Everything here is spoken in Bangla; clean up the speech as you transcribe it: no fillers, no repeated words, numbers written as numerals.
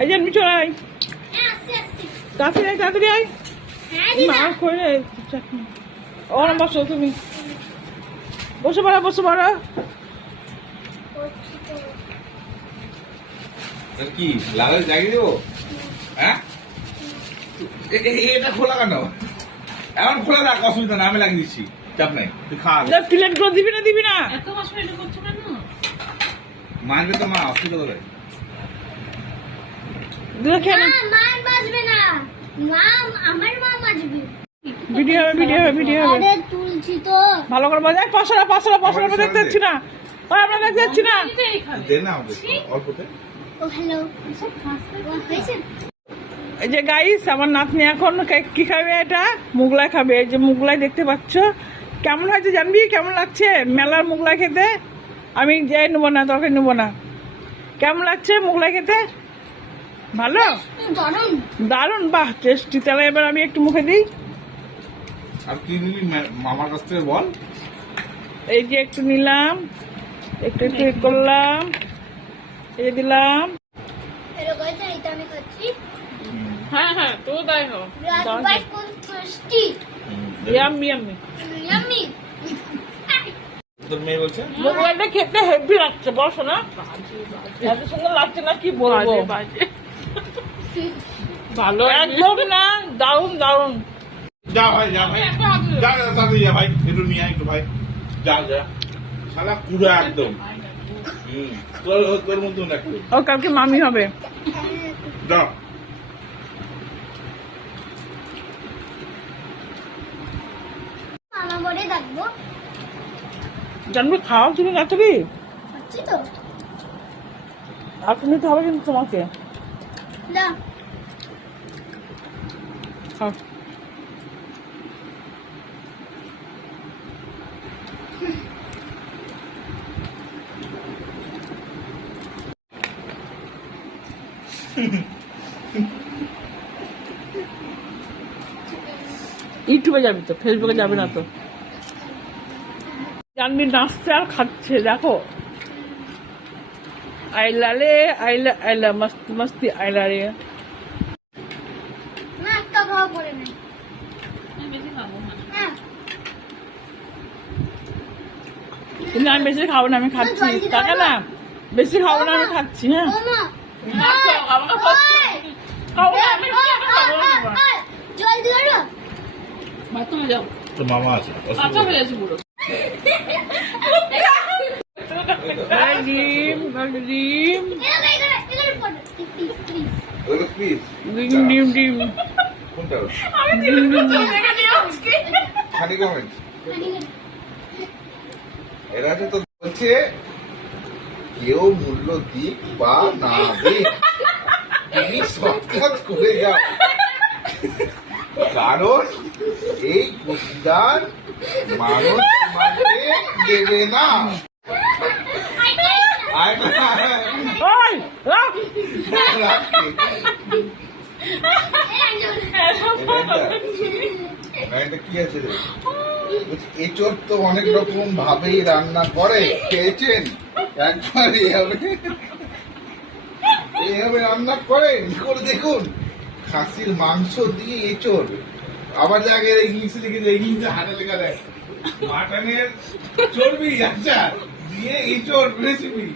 এই যে আমি চলে আয়, তাড়াতাড়ি আয়, তাড়াতাড়ি আয়। মা করে ওখানে বসো, তুমি বসে পড়ো, বসে পড়ো। কি লাগাই জাগিয়ে দেবো? হ্যাঁ, এটা খোলা কেন? এখন খোলা রাখ, অসুবিধা না, আমি লাগিয়ে দিচ্ছি, চাপ নাই। তুই খা, প্লেট করে দিবি না, দিবি না? মানবে তো মা, অসুবিধা করে। ভিডিও হবে, ভিডিও হবে, ভিডিও হবে। ভালো করে বাজায়, পাঁচশোটা পাঁচশোটা পাঁচশোটা দেখতে যাচ্ছি না, আমরা দেখতে যাচ্ছি না। দে না অল্পতে। এই যে গাইস, আমার নাতনি এখন কি খাবে? এটা মুগলাই খাবে। এই যে মুগলাই দেখতে পাচ্ছ, কেমন হয়েছে জানবি? কেমন লাগছে মেলার মুগলাই খেতে? আমি যাই নেবো না, তোকে নেবো না। কেমন লাগছে মুগলাই খেতে? ভালো, দারুণ, বাহ, টেস্টি। তাহলে এবার আমি একটু মুখে দিই। আর কি নিবি মামার কাছ থেকে বল? এই যে একটু নিলাম, একটু একটু করলাম, এই যে দিলাম। হ্যাঁ হ্যাঁ, তো তাই হোক। তোর মেয়ে বলছে মোবাইলটা খেতে হেভি লাগছে, বসো না, এত সুন্দর লাগছে না, কি বলবো। ভালো একদম না, দারুন দারুন। যা ভাই, যা ভাই, যা তাড়াতাড়ি যা ভাই, একটু নিয়ে আয় একটু ভাই, যা যা। শালা কুড়া একদম। তোর মতন একটু। ও কালকে মামি হবে। যা। জানবি খাওয়া তুমি তাড়াতাড়ি, আর তুমি তো হবে কিন্তু তোমাকে খাও। ইউটিউবে যাবি তো, ফেসবুকে যাবে না তো। জানবি নাচছে আর খাচ্ছে, দেখো। আইলা রে আইলা, আইলা মস্তি মস্তি আইলা রে। কিন্তু আমি বেশি খাবো না, আমি খাচ্ছি। টাকা না, বেশি খাবো না, আমি খাচ্ছি। হ্যাঁ, তোর মামা আছে, ডিম ডিম ডিম ডিম ডিম কোনটা? এরা তো বলছে কেউ মূল্য দিক বা না দিক, তুমি সৎকাজ করে যাও, কারণ এই প্রতিদান মানুষ তোমাকে দেবে না। কি আছে রে? এঁচোড় তো অনেক রকম ভাবেই রান্না করে, খেয়েছেন? একবার এইভাবে রান্না করেন, করে দেখুন। খাসির মাংস দিয়ে এঁচোড়, আবার আগে ইংলিশে লিখে দেয়, ইংলিশে হাতে লেখা দেয় মাটনের চর্বি আচ্ছা দিয়ে এঁচোড় রেসিপি।